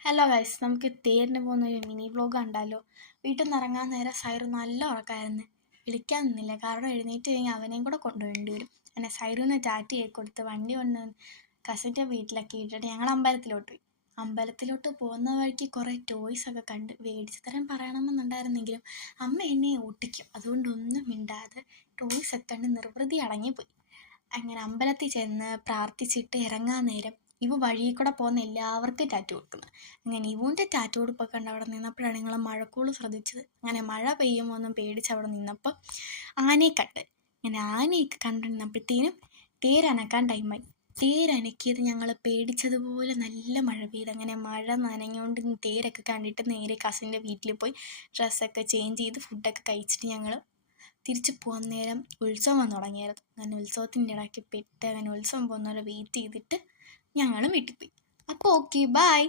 Hello guys, നമുക്ക് തേരിന് പോകുന്ന ഒരു മിനി വ്ലോഗ് കണ്ടാലോ? വീട്ടിൽ നിന്ന് ഇറങ്ങാൻ നേരം സൈറു നല്ല ഉറക്കമായിരുന്നു. വിളിക്കാൻ നിന്നില്ല, കാരണം എഴുന്നേറ്റ് കഴിഞ്ഞാൽ അവനെയും കൂടെ കൊണ്ടുപോകേണ്ടി വരും. അങ്ങനെ സൈറുവിനെ ടാറ്റ കൊടുത്ത് വണ്ടി കൊണ്ട് കസിൻ്റെ വീട്ടിലൊക്കെ ഇട്ടിട്ട് ഞങ്ങൾ അമ്പലത്തിലോട്ട് പോയി. അമ്പലത്തിലോട്ട് പോകുന്ന വഴിക്ക് കുറേ ടോയ്സൊക്കെ കണ്ട് മേടിച്ച് തരാൻ പറയണമെന്നുണ്ടായിരുന്നെങ്കിലും അമ്മ എന്നെ ഓട്ടിക്കും, അതുകൊണ്ടൊന്നും മിണ്ടാതെ ടോയ്സൊക്കെ കണ്ട് നിർവൃതി അടങ്ങിപ്പോയി. അങ്ങനെ അമ്പലത്തിൽ ചെന്ന് പ്രാർത്ഥിച്ചിട്ട് ഇറങ്ങാൻ നേരം വഴിയിൽ കൂടെ പോകുന്ന എല്ലാവർക്കും ടാറ്റു കൊടുക്കുന്നത്. അങ്ങനെ ഇവൻ്റെ ടാറ്റു കൊടുപ്പൊക്കെ കണ്ട് അവിടെ നിന്നപ്പോഴാണ് നിങ്ങൾ മഴക്കോള് ശ്രദ്ധിച്ചത്. അങ്ങനെ മഴ പെയ്യുമ്പോൾ ഒന്നും പേടിച്ച് അവിടെ നിന്നപ്പോൾ ആനയെ കണ്ട്. അങ്ങനെ ആനയൊക്കെ കണ്ടിരുന്നപ്പോഴത്തേനും തേരനക്കാൻ ടൈമായി. തേരനക്കിയത് ഞങ്ങൾ പേടിച്ചതുപോലെ നല്ല മഴ പെയ്ത്. അങ്ങനെ മഴ നനഞ്ഞുകൊണ്ട് തേരൊക്കെ കണ്ടിട്ട് നേരെ കസിൻ്റെ വീട്ടിൽ പോയി ഡ്രസ്സൊക്കെ ചേഞ്ച് ചെയ്ത് ഫുഡൊക്കെ കഴിച്ചിട്ട് ഞങ്ങൾ തിരിച്ചു പോകാൻ നേരം ഉത്സവം തുടങ്ങിയായിരുന്നു. അങ്ങനെ ഉത്സവത്തിൻ്റെ ഇടയ്ക്ക് പെട്ട് അങ്ങനെ ഉത്സവം പോകുന്നവരെ വെയിറ്റ് ചെയ്തിട്ട് ഞങ്ങളും വീട്ടിൽ പോയി. അപ്പോൾ ഓക്കെ, ബൈ.